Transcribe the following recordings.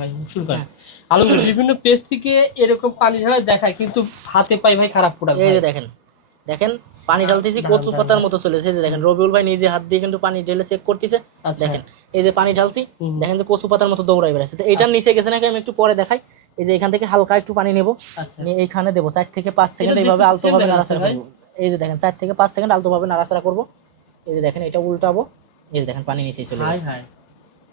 ভাই শুরু করেন। আলমগীর বিভিন্ন পেজ থেকে এরকম পানি ঢালা দেখায় কিন্তু হাতে পাই ভাই খারাপ প্রোডাক্ট এই যে দেখেন দেখেন পানি ঢালতেছি কচু পাতার মতো চলেছে। এই যে দেখেন রবিউল ভাই নিজে হাত দিয়ে কিন্তু পানি ঢেলে চেক করতেছে। আচ্ছা। দেখেন এই যে পানি ঢালছি দেখেন যে কচু পাতার মতো দৌড়াই বেড়াচ্ছে। তো এটার নিচে গেছে নাকি আমি একটু পরে দেখাই। এই যে এখান থেকে হালকা একটু পানি নেব। আচ্ছা। নিয়ে এইখানে দেবো চার থেকে পাঁচ সেকেন্ড এইভাবে আলতো ভাবে নাড়াচাড়া করব। এই যে দেখেন চার থেকে পাঁচ সেকেন্ড আলতো ভাবে নাড়াচাড়া করব। এই যে দেখেন এটা উল্টাবো। এই যে দেখেন পানি নিচেই চলে গেছে।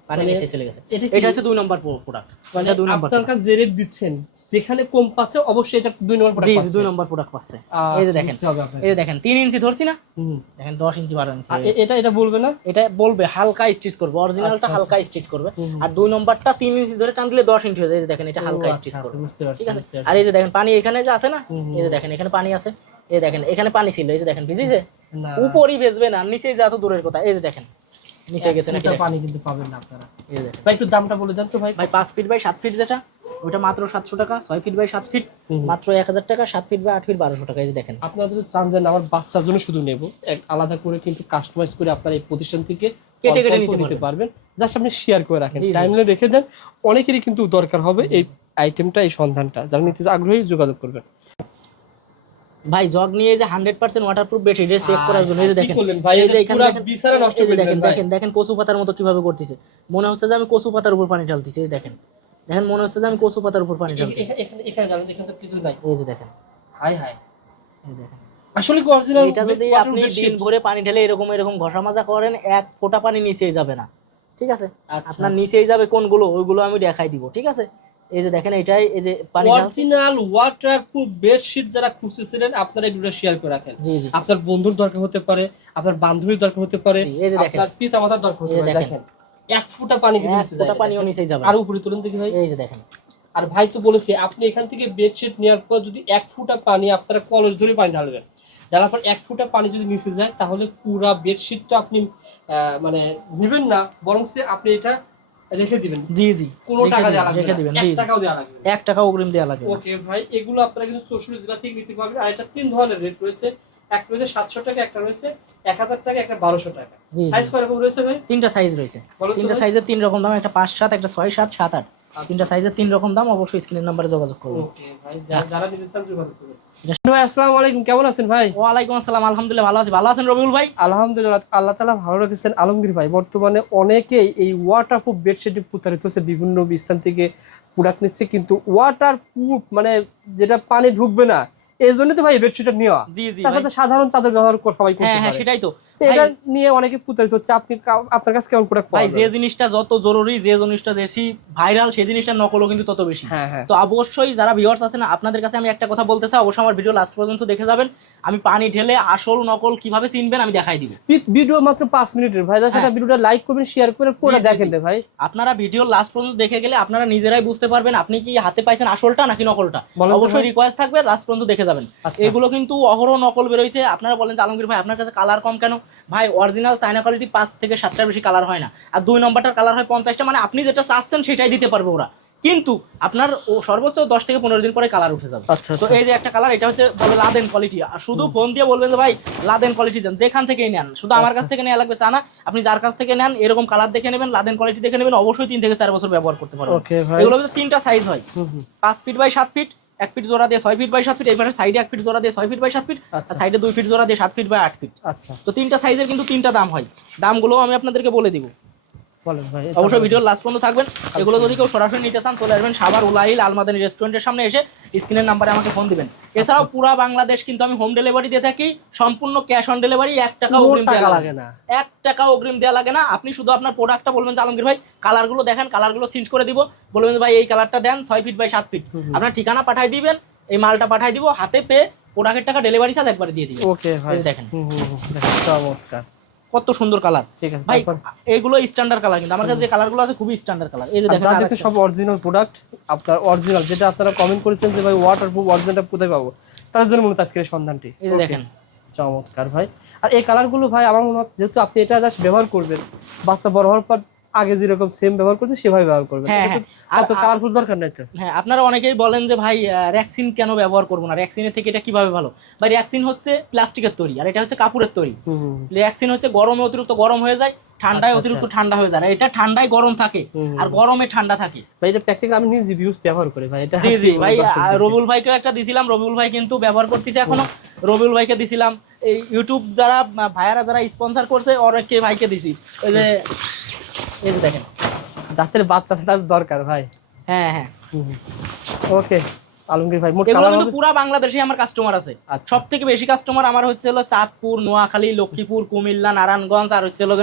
পানি মানে নিচে চলে গেছে। এটা হচ্ছে দুই নম্বর প্রোডাক্ট মানে দুই নম্বর আপনার কাছে যে রেট দিচ্ছেন যেখানে কম পাচ্ছে অবশ্যই এটা দুই নম্বর প্রোডাক্ট জি দুই নম্বর প্রোডাক্ট পাচ্ছে। আচ্ছা, এই যে দেখেন। এই যে দেখেন ইঞ্চি ধরছি না? দেখেন দশ ইঞ্চি বারো ইঞ্চি আর এ- এটা এটা বলবে না? এটা বলবে হালকা স্টিচ করবে অরিজিনালটা আচ্ছা, হালকা স্টিচ করবে। হুম, হুম। আর দুই নম্বরটা তিন ইঞ্চি ধরে টান দিলে দশ ইঞ্চি হয়ে যায়। এই যে দেখেন এটা হালকা স্টিচ আচ্ছা, করবে। আচ্ছা, ঠিক আছে? আর এই যে দেখেন পানি এখানে যে আছে না? এই যে দেখেন এখানে পানি আছে। এই দেখেন এখানে পানি ছিল। এই যে দেখেন ভিজিছে? উপরই ভেজবে না নিচেই যা তো দূরের কথা। এই যে দেখেন নিচে গেছে নাকি? পানি কিন্তু পাবেন না আপনারা। এই দেখেন। ভাই একটু দামটা বলে দেন তো ভাই। ভাই পাঁচ ফিট বাই সাত ফিট যেটা ওটা মাত্র সাতশো টাকা ছয় ফিট বাই সাত ফিট মাত্র এক হাজার টাকা সাত ফিট বাই আট ফিট বারোশো টাকা এই যে দেখেন। আপনারা যদি চান যে আমার বাচ্চার জন্য শুধু নেব এক আলাদা করে কিন্তু কাস্টমাইজ করে আপনার এই প্রতিষ্ঠান থেকে কেটে কেটে নিতে পারবেন। জাস্ট আপনি শেয়ার করে রাখেন। টাইমলে রেখে দেন। অনেকেরই কিন্তু দরকার হবে এই আইটেমটা এই সন্ধানটা। যারা নিতে আগ্রহী যোগাযোগ করবেন। ভাই জগ নিয়ে যে হান্ড্রেড পার্সেন্ট ওয়াটারপ্রুফ বেড এটা চেক করার জন্য। এই যে দেখেন এই যে এখানে দেখেন দেখেন দেখেন কচু পাতার মতো কীভাবে করতেছে। মনে হচ্ছে যে আমি কচু পাতার উপর পানি ঢালতেছি এই দেখেন। দেখেন মনে হচ্ছে যে আমি কচু পাতার উপর পানি ঢালতেছি। এই যে দেখেন। হাই হাই এই দেখেন। আসলে অরিজিনাল এটা যদি আপনি দিন ভরে পানি ঢেলে এরকম এরকম ঘষা মাজা করেন এক ফোঁটা পানি নিচেই যাবে না। ঠিক আছে? আচ্ছা, আপনার নিচেই যাবে কোনগুলো ওইগুলো আমি দেখাই দিব ঠিক আছে? এই যে দেখেন এটাই এই যে পানি অরিজিনাল ওয়াটারপ্রুফ বেডশিট যারা খুঁজতেছিলেন আপনারা এগুলো শেয়ার করে রাখেন। আপনার বন্ধুর দরকার হতে পারে আপনার বান্ধবীর দরকার হতে পারে। আপনার পিতা মাতার দরকার হতে পারে। দেখেন। এক ফুটা পানি নিচে ফোঁটা যায় না, পানিও দেখেন। নিচেই যাবে। আর উপরে তুলুন দেখি ভাই। এই যে দেখেন। আর ভাই তো বলেছে আপনি এখান থেকে বেডশিট নেওয়ার পর যদি এক ফুটা পানি আপনারা কলস ধরে পানি ঢালবেন। ঢালার পর এক ফুটা পানি যদি নিচে যায় তাহলে পুরা বেডশিট তো আপনি মানে নেবেন না বরং সে আপনি এটা রেখে দিবেন? জি জি। কোনো টাকা দেওয়া লাগবে রেখে দিবেন। এক জি জি। টাকাও দেওয়া লাগবে এক টাকা অগ্রিম দেওয়া লাগে ওকে ভাই এগুলো আপনারা কিন্তু চৌষট্টি জেলা থেকে নিতে পারবেন। আর এটা তিন ধরনের রেট রয়েছে। একটা রয়েছে সাতশো টাকা একটা রয়েছে এক হাজার টাকা একটা বারোশো টাকা। সাইজ রয়েছে ভাই? তিনটা সাইজ রয়েছে। তিনটা সাইজের তিন রকম দাম একটা পাঁচ সাত একটা ছয় সাত সাত আট। তিনটা সাইজের তিন রকম দাম অবশ্যই স্ক্রিনের নাম্বারে যোগাযোগ করুন ভাই আসসালামু আলাইকুম কেমন আছেন ভাই? ওয়ালাইকুম আসসালাম আলহামদুলিল্লাহ ভালো আছি। ভালো আছেন রবিউল ভাই? আলহামদুলিল্লাহ আল্লাহ তালা ভালো রেখেছেন। আলমগীর ভাই বর্তমানে অনেকেই এই ওয়াটার প্রুফ বেডশিটে প্রতারিত হচ্ছে বিভিন্ন স্থান থেকে প্রোডাক্ট নিচ্ছে কিন্তু ওয়াটার প্রুফ মানে যেটা পানি ঢুকবে না এই জন্য তো ভাই বেডশিটটা নেওয়া। জি জি তার সাধারণ চাদর ব্যবহার করে সবাই করতে হ্যাঁ হ্যাঁ সেটাই তো। এটা নিয়ে অনেকে প্রতারিত হচ্ছে। আপনি আপনার কাছে কেমন প্রোডাক্ট পাওয়া যে জিনিসটা যত জরুরি যে জিনিসটা বেশি ভাইরাল সেই জিনিসটা নকলও কিন্তু তত বেশি। হ্যাঁ হ্যাঁ। তো অবশ্যই যারা ভিউয়ার্স আছেন আপনাদের কাছে আমি একটা কথা বলতে চাই। অবশ্যই আমার ভিডিও লাস্ট পর্যন্ত দেখে যাবেন। আমি পানি ঢেলে আসল নকল কীভাবে চিনবেন আমি দেখাই দিব। ভিডিও মাত্র পাঁচ মিনিটের। ভাই যার হ্যাঁ। ভিডিওটা লাইক করবেন শেয়ার করে পুরো জি, জি, দেখেন ভাই। আপনারা ভিডিও লাস্ট পর্যন্ত দেখে গেলে আপনারা নিজেরাই বুঝতে পারবেন আপনি কি হাতে পাইছেন আসলটা নাকি নকলটা অবশ্যই রিকোয়েস্ট থাকবে লাস্ট পর্যন্ত দেখে যাবেন। আচ্ছা। এগুলো কিন্তু অহরহ নকল বেরোইছে। আপনারা বলেন যে আলমগীর ভাই আপনার কাছে কালার কম কেন? ভাই অরিজিনাল চায়না কোয়ালিটি পাঁচ থেকে সাতটার বেশি কালার হয় না। আর দুই নম্বরটার কালার হয় পঞ্চাশটা। মানে আপনি যেটা চাচ্ছেন সেটাই দিতে পারবে ওরা। কিন্তু আপনার সর্বোচ্চ দশ থেকে পনেরো দিন পরে কালার উঠে যাবে। আচ্ছা, তো আচ্ছা। এই যে একটা কালার এটা হচ্ছে বলে লাদেন কোয়ালিটি আর শুধু ফোন দিয়ে বলবেন যে ভাই লাদেন কোয়ালিটি যান। যেখান থেকেই নেন। শুধু আমার কাছ থেকে নেওয়া লাগবে চা না। আপনি যার কাছ থেকে নেন এরকম কালার দেখে নেবেন লাদেন কোয়ালিটি দেখে নেবেন। অবশ্যই তিন থেকে চার বছর ব্যবহার করতে পারবেন। এগুলো তিনটা সাইজ হয়। পাঁচ ফিট বাই সাত ফিট এক ফিট জোড়া দিয়ে ছয় ফিট বাই সাত ফিট এবারে সাইডে এক ফিট জোড়া দিয়ে ছয় ফিট বাই সাত ফিট আচ্ছা। আর সাইডে দুই ফিট জোড়া দিয়ে সাত ফিট বাই আট ফিট। আচ্ছা। তো তিনটা সাইজের কিন্তু তিনটা দাম হয়। দামগুলো আমি আপনাদেরকে বলে দিব। বলেন ভাই অবশ্যই ভিডিওর লাস্ট পর্যন্ত থাকবেন। এগুলো যদি কেউ সরাসরি নিতে চান চলে আসবেন সাবার উলাইল আলমাদানি রেস্টুরেন্টের সামনে এসে স্ক্রিনের নাম্বারে আমাকে ফোন দিবেন। এছাড়াও পুরা বাংলাদেশ কিন্তু আমি হোম ডেলিভারি দিয়ে থাকি। সম্পূর্ণ ক্যাশ অন ডেলিভারি এক টাকা অগ্রিম দেওয়া লাগে না। এক টাকা অগ্রিম দেওয়া লাগে না। আপনি শুধু আপনার প্রোডাক্টটা বলবেন যে আলমগীর ভাই কালারগুলো দেখেন কালারগুলো চেঞ্জ করে দিব। বলবেন ভাই এই কালারটা দেন ছয় ফিট বাই সাত ফিট আপনার ঠিকানা পাঠাই দিবেন এই মালটা পাঠাই দিব হাতে পেয়ে প্রোডাক্টের টাকা ডেলিভারি চার্জ একবারে দিয়ে দিবেন। ওকে ভাই। দেখেন, চমৎকার। কত সুন্দর কালার ঠিক আছে ভাই এগুলো স্ট্যান্ডার্ড কালার কিন্তু। আমার কাছে যে কালারগুলো আছে খুবই স্ট্যান্ডার্ড কালার এই যে দেখেন আপনাদের আরেকটা। সব অরিজিনাল প্রোডাক্ট আপনার অরিজিনাল যেটা আপনারা কমেন্ট করেছেন যে ভাই ওয়াটার প্রুফ অরিজিনালটা কোথায় পাবো? তার জন্য মূলত আজকের সন্ধানটি। এই যে দেখেন। চমৎকার ভাই। আর এই কালারগুলো ভাই আমার মনে হয় যেহেতু আপনি এটা জাস্ট ব্যবহার করবেন বাচ্চা বড় হওয়ার পর আগে যেরকম সেম ব্যবহার করছে সেভাবে ব্যবহার করবে। হ্যাঁ, হ্যাঁ। তো আর- কালারফুল দরকার নাই তো। হ্যাঁ আপনারা অনেকেই বলেন যে ভাই র্যাক্সিন কেন ব্যবহার করব না? র্যাক্সিনের থেকে এটা কীভাবে ভালো? ভাই র্যাক্সিন হচ্ছে প্লাস্টিকের তৈরি আর এটা হচ্ছে কাপড়ের তৈরি। হুম র্যাক্সিন হচ্ছে গরমে অতিরিক্ত গরম হয়ে যায় ঠান্ডায় আচ্ছা, অতিরিক্ত ঠান্ডা হয়ে যায় এটা ঠান্ডায় গরম থাকে আর গরমে ঠান্ডা থাকে। ভাই এটা প্র্যাকটিক্যাল আমি নিজে ইউজ ব্যবহার করি ভাই। এটা জি জি ভাই রবিউল ভাইকেও একটা দিছিলাম রবিউল ভাই কিন্তু ব্যবহার করতেছে এখনও। রবিউল ভাইকে দিছিলাম এই ইউটিউব যারা ভাইয়ারা যারা স্পন্সর করছে অনেককে ভাইকে দিছি। ওই যে এই যে দেখেন। যাদের বাচ্চা আছে তাদের দরকার ভাই। হ্যাঁ হ্যাঁ। ওকে। আলমগীর ভাই মোট কিন্তু পুরা বাংলাদেশে আমার কাস্টমার আছে। আচ্ছা। সব থেকে বেশি কাস্টমার আমার হচ্ছে হলো চাঁদপুর নোয়াখালী লক্ষ্মীপুর কুমিল্লা নারায়ণগঞ্জ আর হচ্ছে হলো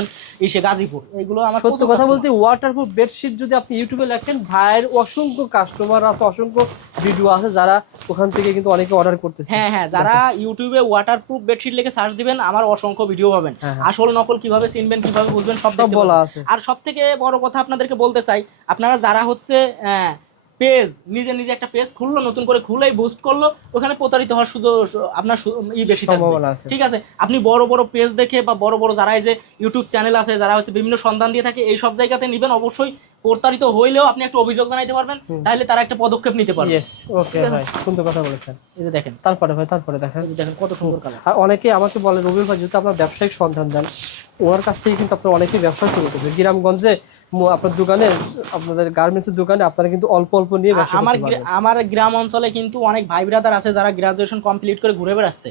ইসে গাজীপুর। এগুলো আমার সত্য কথা বলতে ওয়াটারপ্রুফ বেডশিট যদি আপনি ইউটিউবে লেখেন ভাইয়ের অসংখ্য কাস্টমার আছে অসংখ্য ভিডিও আছে যারা ওখান থেকে কিন্তু অনেকে অর্ডার করতেছে। হ্যাঁ হ্যাঁ যারা ইউটিউবে ওয়াটারপ্রুফ বেডশিট লিখে সার্চ দিবেন আমার অসংখ্য ভিডিও পাবেন। হ্যাঁ, হ্যাঁ। আসল নকল কীভাবে চিনবেন কীভাবে বুঝবেন সব সব বলা আছে। আর সব থেকে বড় কথা আপনাদেরকে বলতে চাই আপনারা যারা হচ্ছে পেজ নিজে নিজে একটা পেজ খুললো নতুন করে খুলেই বুস্ট করল ওখানে প্রতারিত হওয়ার সুযোগ আপনার ই বেশি থাকবে। ঠিক আছে? আপনি বড় বড় পেজ দেখে বা বড় বড় যারা এই যে ইউটিউব চ্যানেল আছে যারা হচ্ছে বিভিন্ন সন্ধান দিয়ে থাকে এই সব জায়গাতে নিবেন অবশ্যই প্রতারিত হইলেও আপনি একটা অভিযোগ জানাইতে পারবেন। তাহলে তারা একটা পদক্ষেপ নিতে পারবে। ওকে ভাই সুন্দর কথা বলেছেন। এই যে দেখেন। তারপরে ভাই তারপরে দেখেন। দেখেন কত সুন্দর কালার আর অনেকে আমাকে বলে রবির ভাই যেহেতু আপনার ব্যবসায়িক সন্ধান দেন ওনার কাছ থেকে কিন্তু আপনার অনেকেই ব্যবসা শুরু করবে গ্রামগঞ্জে আপনার দোকানে আপনাদের গার্মেন্টসের দোকানে আপনারা কিন্তু অল্প অল্প নিয়ে আমার আমার গ্রাম অঞ্চলে কিন্তু অনেক ভাই ব্রাদার আছে যারা গ্রাজুয়েশন কমপ্লিট করে ঘুরে বেড়াচ্ছে।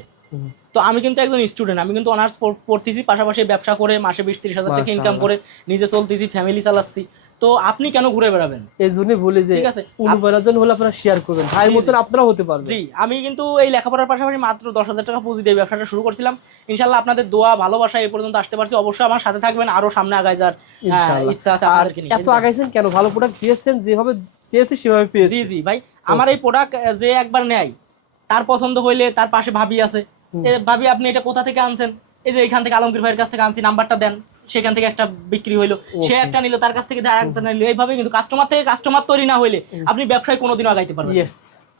তো আমি কিন্তু একজন স্টুডেন্ট আমি কিন্তু অনার্স পড়তেছি পাশাপাশি ব্যবসা করে মাসে বিশ ত্রিশ হাজার টাকা ইনকাম করে নিজে চলতেছি ফ্যামিলি চালাচ্ছি। তো আপনি কেন ঘুরে বেড়াবেন? এই জন্যই বলি যে ঠিক আছে। অনুপ্রেরণার জন্য হলে আপনারা শেয়ার করবেন। ভাই। মতন আপনারা হতে পারবেন। জি আমি কিন্তু এই লেখাপড়ার পাশাপাশি মাত্র দশ হাজার টাকা পুঁজি দিয়ে ব্যবসাটা শুরু করছিলাম। ইনশাল্লাহ আপনাদের দোয়া ভালোবাসা এই পর্যন্ত আসতে পারছি। অবশ্যই আমার সাথে থাকবেন আরও সামনে আগায় যার ইচ্ছা আছে আর আপনাদেরকে নিয়ে। এত আগাইছেন কেন? ভালো প্রোডাক্ট দিয়েছেন যেভাবে চেয়েছি সেভাবে পেয়েছি। জি জি ভাই আমার এই প্রোডাক্ট যে একবার নেয় তার পছন্দ হইলে তার পাশে ভাবি আছে। ভাবি আপনি এটা কোথা থেকে আনছেন? এই যে এখান থেকে আলমগীর ভাইয়ের কাছ থেকে আনছি নাম্বারটা দেন। সেখান থেকে একটা বিক্রি হইল। সে একটা নিল তার কাছ থেকে আর একটা নিল। এইভাবে কিন্তু কাস্টমার থেকে কাস্টমার তৈরি না হইলে আপনি ব্যবসায় কোনোদিনও আগাইতে পারবেন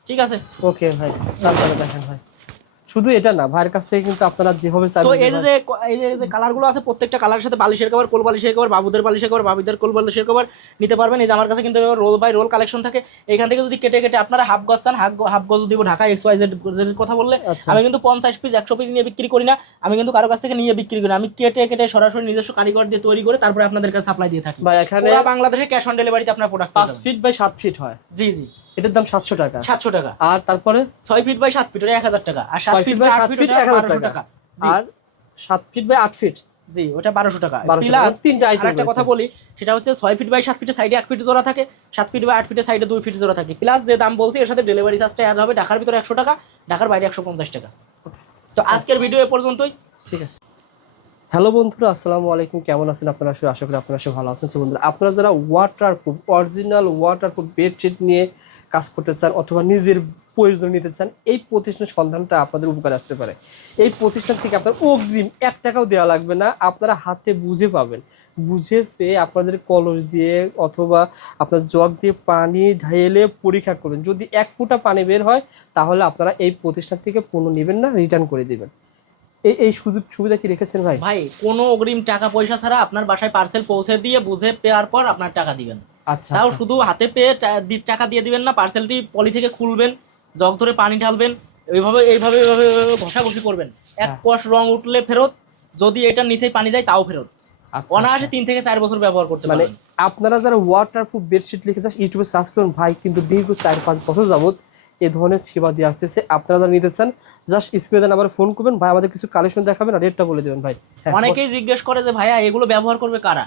ঠিক আছে? ওকে ভাই। তারপরে দেখেন ভাই। শুধু এটা না ভাইয়ের কাছ থেকে কিন্তু আপনারা যেভাবে তো এই যে যে এই যে কালারগুলো আছে প্রত্যেকটা কালারের সাথে বালিশের কভার কোল বালিশের কভার বাবুদের বালিশের কভার বাবিদের কোল বালিশের কভার নিতে পারবেন। এই যে আমার কাছে কিন্তু রোল বাই রোল কালেকশন থাকে। এখান থেকে যদি কেটে কেটে আপনারা হাফ গজ চান হাফ হাফ গজ দিব ঢাকা এক্স ওয়াই জেড কথা বললে। আচ্ছা। আমি কিন্তু পঞ্চাশ পিস একশো পিস নিয়ে বিক্রি করি না। আমি কিন্তু কারও কাছ থেকে নিয়ে বিক্রি করি আমি কেটে কেটে সরাসরি নিজস্ব কারিগর দিয়ে তৈরি করে তারপরে আপনাদের কাছে সাপ্লাই দিয়ে থাকি। ভাই এখানে পুরো বাংলাদেশে ক্যাশ অন ডেলিভারিতে আপনার প্রোডাক্ট পাঁচ ফিট বাই সাত ফিট হয়। জি জি। এটার দাম সাতশো টাকা। সাতশো টাকা। আর তারপরে? ছয় ফিট বাই সাত ফিট এক হাজার টাকা। আর সাত ফিট বাই সাত ফিট এক হাজার টাকা। আর সাত ফিট বাই আট ফিট জি ওটা বারোশো টাকা। প্লাস তিনটা আইটেম আরেকটা কথা বলি সেটা হচ্ছে ছয় ফিট বাই সাত ফিটের সাইডে এক ফিট জোড়া থাকে সাত ফিট বাই আট ফিটের সাইডে দুই ফিট জোড়া থাকে। প্লাস যে দাম বলছি এর সাথে ডেলিভারি চার্জটা অ্যাড হবে ঢাকার ভিতরে একশো টাকা ঢাকার বাইরে একশো পঞ্চাশ টাকা। তো আজকের ভিডিও এ পর্যন্তই। ঠিক আছে। হ্যালো বন্ধুরা আসসালামু আলাইকুম। কেমন আছেন আপনারা? সবাই আশা করি আপনারা সবাই ভালো আছেন। বন্ধুরা আপনারা যারা ওয়াটারপ্রুফ অরিজিনাল ওয়াটারপ্রুফ বেডশিট নিয়ে কাজ করতে চান অথবা নিজের প্রয়োজন নিতে চান, এই প্রতিষ্ঠানের সন্ধানটা আপনাদের উপকারে আসতে পারে। এই প্রতিষ্ঠান থেকে আপনার অগ্রিম এক টাকাও দেওয়া লাগবে না, আপনারা হাতে বুঝে পাবেন। বুঝে পেয়ে আপনাদের কলস দিয়ে অথবা আপনার জগ দিয়ে পানি ঢেলে পরীক্ষা করবেন যদি এক ফুটা পানি বের হয়, তাহলে আপনারা এই প্রতিষ্ঠান থেকে পণ্য নেবেন না রিটার্ন করে দেবেন। এই এই সুযোগ, সুবিধা কি রেখেছেন ভাই? ভাই, কোনো অগ্রিম টাকা পয়সা ছাড়া আপনার বাসায় পার্সেল পৌঁছে দিয়ে বুঝে পেয়ার পর আপনার টাকা দিবেন। তাও আচ্ছা। শুধু হাতে পেয়ে টাকা দিয়ে দিবেন না পার্সেলটি পলি থেকে খুলবেন জগ ধরে পানি ঢালবেন এইভাবে এইভাবে এইভাবে ঘষাঘষি করবেন এক কোয়াশ রং উঠলে ফেরত যদি এটা নিচে পানি যায় তাও ফেরত আচ্ছা, অনায়াসে আচ্ছা। তিন থেকে চার বছর ব্যবহার করতে মানে আপনারা যারা ওয়াটারপ্রুফ বেডশিট লিখে ইউটিউবে সার্চ করুন ভাই কিন্তু দীর্ঘ চার পাঁচ বছর যাবত এই ধরনের সেবা দিয়ে আসতেছে। আপনারা যারা নিতে চান জাস্ট স্ক্রিনে দেন আবার ফোন করবেন। ভাই আমাদের কিছু কালেকশন দেখাবেন আর রেটটা বলে দেবেন ভাই। হ্যাঁ, অনেকেই জিজ্ঞেস করে যে ভাইয়া এগুলো ব্যবহার করবে কারা।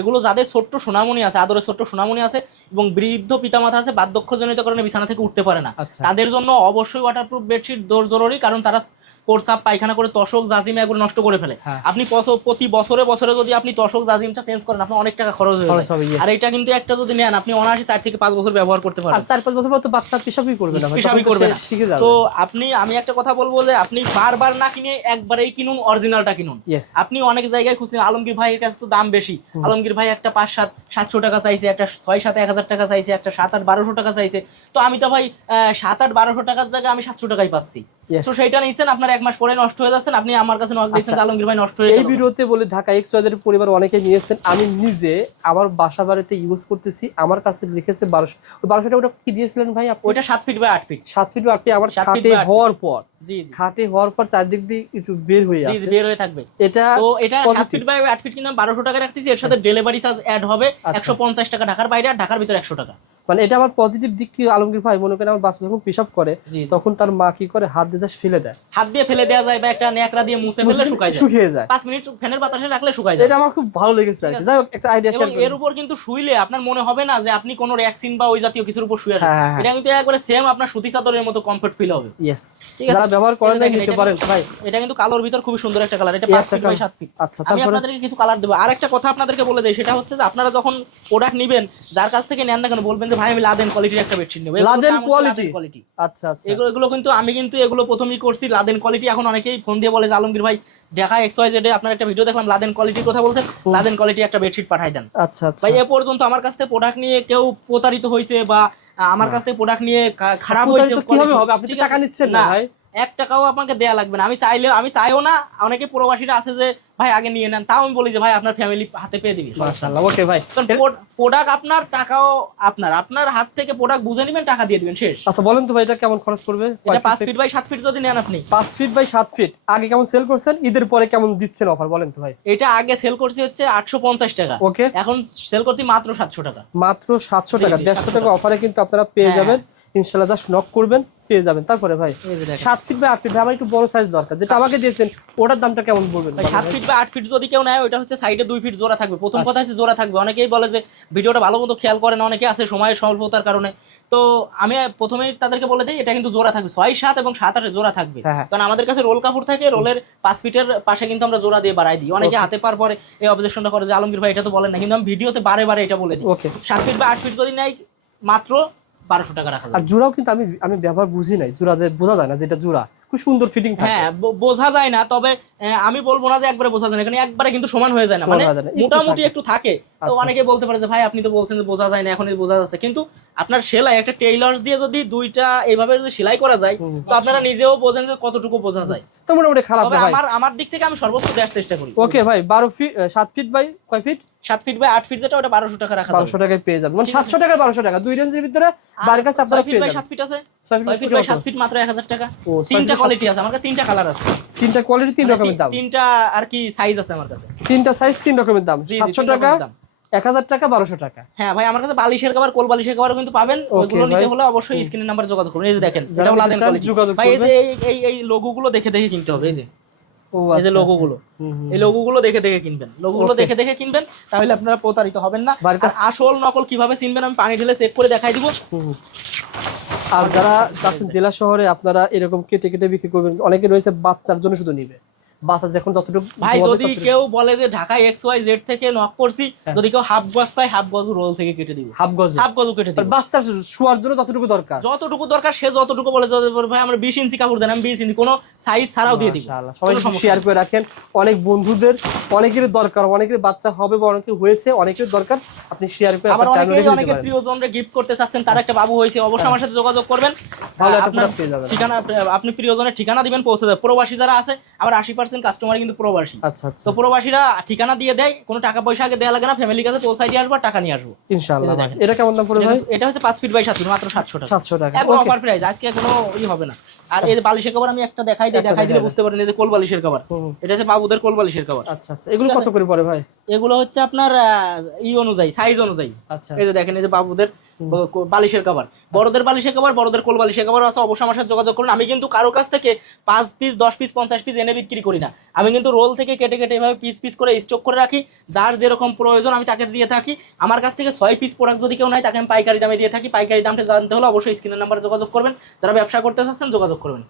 এগুলো যাদের ছোট্ট সোনামণি আছে আদরের ছোট্ট সোনামণি আছে এবং বৃদ্ধ পিতামাতা আছে বার্ধক্যজনিত কারণে বিছানা থেকে উঠতে পারে না। আচ্ছা। তাদের জন্য অবশ্যই ওয়াটারপ্রুফ বেডশিট দোর জরুরি কারণ তারা প্রস্রাব পায়খানা করে তশক জাজিমা এগুলো নষ্ট করে ফেলে। হ্যাঁ। আপনি প্রতি বছরে বছরে যদি আপনি তশক জাজিমটা চেঞ্জ করেন আপনার অনেক টাকা খরচ হয়ে yes। আর এটা কিন্তু একটা যদি নেন আপনি অনায়াসে চার থেকে পাঁচ বছর ব্যবহার করতে পারেন চার পাঁচ বছর পর তো বাচ্চা পেশাবই করবে না তো করবে না। তো আপনি আমি একটা কথা বলব যে আপনি বারবার না কিনে একবারেই কিনুন অরিজিনালটা কিনুন। আপনি অনেক জায়গায় খুঁজছেন আলমগীর ভাইয়ের কাছে তো দাম বেশি। আলমগীর ভাই একটা পাঁচ সাত সাতশো টাকা চাইছে একটা ছয় সাত এক হাজার টাকা চাইছে একটা সাত আট বারোশো টাকা চাইছে। তো আমি তো ভাই আহ, সাত আট বারোশো টাকার জায়গায় আমি সাতশো টাকাই পাচ্ছি. তো সেটা নিয়েছেন আপনার এক মাস পরে নষ্ট হয়ে যাচ্ছেন আপনি আমার কাছে নক দিয়েছেন যে আলমগীর ভাই নষ্ট হয়ে আচ্ছা। এই ভিডিওতে বলে ঢাকা এক্স ওয়াইজের পরিবার অনেকে নিয়েছেন আমি নিজে আমার বাসা বাড়িতে ইউজ করতেছি আমার কাছে লিখেছে বারোশো ওই বারোশো টাকা কি দিয়েছিলেন ভাই ওইটা সাত ফিট বাই আট ফিট সাত ফিট আমার সাত ফিট আট feet। হওয়ার পর। জি জি। খাটে হওয়ার পর চারদিক দিয়ে একটু বের হয়ে জি বের হয়ে থাকবে। এটা তো এটা ফিট বাই ফিট টাকা রাখতেছি এর সাথে ডেলিভারি চার্জ অ্যাড হবে আচ্ছা। একশো পঞ্চাশ টাকা ঢাকার বাইরে আর ঢাকার ভিতরে একশো টাকা। মানে এটা আমার পজিটিভ দিক কি আলমগীর ভাই মনে করেন আমার বাচ্চা যখন পেশাব করে। তখন তার মা কি করে হাত দিয়ে ফেলে দেয়। হাত দিয়ে ফেলে দেওয়া যায় বা একটা ন্যাকড়া দিয়ে মুছে ফেললে শুকায় যায়। শুকিয়ে যায়। পাঁচ মিনিট ফ্যানের বাতাসে রাখলে শুকায় যায়। এটা আমার খুব ভালো লেগেছে আর যাই হোক একটা আইডিয়া শেয়ার এর উপর কিন্তু শুইলে আপনার মনে হবে না যে আপনি কোনো র্যাক্সিন বা ওই জাতীয় কিছুর উপর শুয়ে আছেন। হ্যাঁ, হ্যাঁ। এটা কিন্তু একবারে সেম আপনার সুতি চাদরের মতো কমফর্ট ফিল হবে। ঠিক আছে। ব্যবহার করেন না নিতে পারেন। ভাই। এটা কিন্তু কালোর ভিতর খুবই সুন্দর একটা কালার এটা পাঁচ ফিট বাই। সাত ফিট আচ্ছা আমি আপনাদেরকে কিছু কালার দেবো। আর একটা কথা আপনাদেরকে বলে দেই সেটা হচ্ছে যে আপনারা যখন প্রোডাক্ট নেবেন যার কাছ থেকে নেন না কেন বলবেন যে ভাই আমি লাদেন কোয়ালিটির একটা বেডশিট নেব। লাদেন? লাদেন কোয়ালিটি আচ্ছা আচ্ছা। এগুলো এগুলো কিন্তু আমি কিন্তু এগুলো প্রথমেই করছি লাদেন কোয়ালিটি এখন অনেকেই ফোন দিয়ে বলে যে আলমগীর ভাই দেখা এক্স ওয়াই জেডে আপনার একটা ভিডিও দেখলাম লাদেন কোয়ালিটির কথা বলছেন। লাদেন কোয়ালিটি একটা বেডশিট পাঠাই দেন। আচ্ছা আচ্ছা। ভাই এ পর্যন্ত আমার কাছ থেকে প্রোডাক্ট নিয়ে কেউ প্রতারিত হয়েছে বা আমার কাছ থেকে প্রোডাক্ট নিয়ে খারাপ হয়েছে কীভাবে হবে? আপনি টাকা নিচ্ছেন না, ভাই। এক টাকাও আপনাকে দেয়া লাগবে না। আমি চাইলে আমি চাইও না অনেকে প্রবাসীরা আছে যে ভাই আগে নিয়ে নেন। তাও আমি বলি যে ভাই আপনার ফ্যামিলি হাতে পেয়ে দিবি। মাশাআল্লাহ ওকে ভাই। প্রোডাক্ট আপনার টাকাও আপনার। আপনার হাত থেকে প্রোডাক্ট বুঝে নেবেন টাকা দিয়ে দিবেন শেষ। আচ্ছা বলেন তো ভাই এটা কেমন খরচ করবে এটা পাঁচ ফিট বাই সাত ফিট যদি নেন আপনি। পাঁচ ফিট বাই সাত ফিট আগে কেমন সেল করছেন? ঈদের পরে কেমন দিচ্ছেন অফার বলেন তো ভাই। এটা আগে সেল করছি হচ্ছে আটশো পঞ্চাশ টাকা। ওকে এখন সেল করতে মাত্র সাতশো টাকা। মাত্র সাতশো জি, টাকা। জি, দেড়শো টাকা অফারে কিন্তু আপনারা পেয়ে হ্যাঁ, যাবেন। ইনশাল্লাহ জাস্ট নক করবেন। পেয়ে যাবেন। তারপরে ভাই। সাত ফিট বাই আট ফিট আমার একটু বড় সাইজ দরকার। যেটা আমাকে দিয়েছেন ওটার দামটা কেমন বলবেন? সাত ফিট বা আট ফিট যদি কেউ নেয় ওইটা হচ্ছে সাইডে দুই ফিট জোড়া থাকবে। প্রথম আচ্ছা। কথা হচ্ছে জোড়া থাকবে। অনেকেই বলে যে ভিডিওটা ভালো মতো খেয়াল করে না অনেকে আছে সময়ের স্বল্পতার কারণে। তো আমি প্রথমেই তাদেরকে বলে দিই এটা কিন্তু জোড়া থাকবে। ছয় সাত এবং সাত আটে জোড়া থাকবে। হ্যাঁ, হ্যাঁ। কারণ আমাদের কাছে রোল কাপড় থাকে রোলের পাঁচ ফিটের পাশে কিন্তু আমরা জোড়া দিয়ে বাড়াই দিই। অনেকে হাতে পার পরে এই অবজেকশনটা করে যে আলমগীর ভাই এটা তো বলেন না। কিন্তু আমি ভিডিওতে বারে বারে এটা বলে দিই। সাত ফিট বা আট ফিট যদি নেয় মাত্র বারোশো টাকা রাখা আর জোড়াও কিন্তু আমি আমি ব্যবহার বুঝি নাই বোঝা যায় না যেটা জোড়া। খুব সুন্দর ফিটিং হ্যাঁ বোঝা যায় না তবে আমি বলব না যে একবারে বোঝা যায় না এখানে একবারে কিন্তু সমান হয়ে যায় না। মানে মোটামুটি একটু থাকে। তো আচ্ছা। অনেকে বলতে পারে যে ভাই আপনি তো বলছেন যে বোঝা যায় না এখন বোঝা যাচ্ছে। কিন্তু আপনার সেলাই একটা টেইলার্স দিয়ে যদি দুইটা এইভাবে যদি সেলাই করা যায় তো আপনারা নিজেও বোঝেন যে কতটুকু বোঝা যায়। তো মোটামুটি খারাপ আমার আমার দিক থেকে আমি সর্বোচ্চ দেওয়ার চেষ্টা করি। ওকে ভাই বারো ফিট সাত ফিট বাই কয় ফিট ফিট বাই ফিট যেটা ওটা টাকা রাখা টাকায় পেয়ে যাবেন মানে ঠিক আছে। সাতশো টাকা বারোশো টাকা। দুই রেঞ্জের ভিতরে বাড়ির কাছে আপনারা ফিট পেয়ে বাই যাবেন সাত ফিট আছে। ফিট? বাই ফিট মাত্র এক হাজার টাকা। তিনটা কোয়ালিটি আছে আমার কাছে তিনটা কালার আছে। তিনটা কোয়ালিটি তিন মানে রকমের দাম। তিনটা আর কি সাইজ আছে আমার কাছে। তিনটা সাইজ তিন রকমের দাম। জি, জি, সাতশো তিন টাকা এক হাজার টাকা বারোশো টাকা। হ্যাঁ ভাই আমার কাছে বালিশের কভার কোল বালিশের কভারও কিন্তু পাবেন। নিতে হলে অবশ্যই স্ক্রিনের নাম্বার যোগাযোগ করুন। এই যে দেখেন এটা চান, কোয়ালিটি ভাই এই যে এই এই এই লোগোগুলো দেখে দেখে কিনতে হবে এই যে। এই যে লোগো গুলো। এই লোগো গুলো দেখে দেখে কিনবেন। লোগো গুলো দেখে দেখে কিনবেন তাহলে আপনারা প্রতারিত হবেন না। আসল নকল কীভাবে চিনবেন আমি পানি ঢেলে চেক করে দেখাই দিব। আর যারা যাচ্ছেন জেলা শহরে আপনারা এরকম কেটে কেটে বিক্রি করবেন। অনেকে রয়েছে বাচ্চার জন্য শুধু নিবে। বাচ্চা যখন যতটুকু ভাই যদি কেউ বলে যে ঢাকা এক্স ওয়াই জেড থেকে নক করছি হ্যাঁ। যদি কেউ হাফ গজ চাই হাফ গজ রোল থেকে কেটে দিব। হাফ গজ হাফ গজও কেটে দিব। শোয়ার জন্য ততটুকু দরকার। যতটুকু দরকার সে যতটুকু বলে ভাই আমরা বিশ ইঞ্চি কাপড় দেন আমি বিশ ইঞ্চি কোনো সাইজ ছাড়াও দিয়ে দিব। সবাই শেয়ার করে রাখেন। অনেক বন্ধুদের অনেকের দরকার অনেকের বাচ্চা হবে বা অনেকের হয়েছে অনেকের দরকার আপনি শেয়ার করে আবার অনেকে অনেকে। প্রিয়জনরে গিফট করতে চাচ্ছেন তার একটা বাবু হয়েছে অবশ্যই আমার সাথে যোগাযোগ করবেন। ভালো একটা। ঠিকানা আপনি প্রিয়জনের ঠিকানা দিবেন পৌঁছে দেবে। প্রবাসী যারা আছে আমার আশি পার্সেন্ট কাস্টমার কিন্তু প্রবাসী। আচ্ছা আচ্ছা। তো প্রবাসীরা ঠিকানা দিয়ে দেয় কোনো টাকা পয়সা আগে দেওয়া লাগে না ফ্যামিলির কাছে পৌঁছাই দিয়ে আসব আর টাকা নিয়ে আসব। ইনশাআল্লাহ। এটা কেমন দাম পড়বে ভাই? এটা- হচ্ছে পাঁচ ফিট বাই সাত মাত্র সাতশো টাকা। সাতশো টাকা একবার Okay. অফার প্রাইস আজকে কোনো ই হবে না। আর এই বালিশের কভার আমি একটা দেখাই দিই দেখাই দিলে বুঝতে পারেন এই যে কোল বালিশের কভার। এটা হচ্ছে বাবুদের কোল বালিশের কভার আচ্ছা আচ্ছা। এগুলো কত করে পড়ে ভাই? এগুলো হচ্ছে আপনার ই অনুযায়ী সাইজ অনুযায়ী। আচ্ছা। এই যে দেখেন এই যে বাবুদের বালিশের কভার বড়দের বালিশের কভার বড়দের কোল বালিশের কভার আছে অবশ্যই আমার সাথে যোগাযোগ করুন। আমি কিন্তু কারও কাছ থেকে পাঁচ পিস দশ পিস পঞ্চাশ পিস এনে বিক্রি করি না। আমি কিন্তু রোল থেকে কেটে কেটে এভাবে পিস পিস করে স্টক করে রাখি। যার যেরকম প্রয়োজন আমি তাকে দিয়ে থাকি। আমার কাছ থেকে ছয় পিস প্রোডাক্ট যদি কেউ নেয়, তাকে আমি পাইকারি দামে দিয়ে থাকি। পাইকারি দামটা জানতে হলে অবশ্যই স্ক্রিনের নাম্বারে যোগাযোগ করবেন। যারা ব্যবসা করতে চাচ্ছেন, যোগাযোগ করবেন।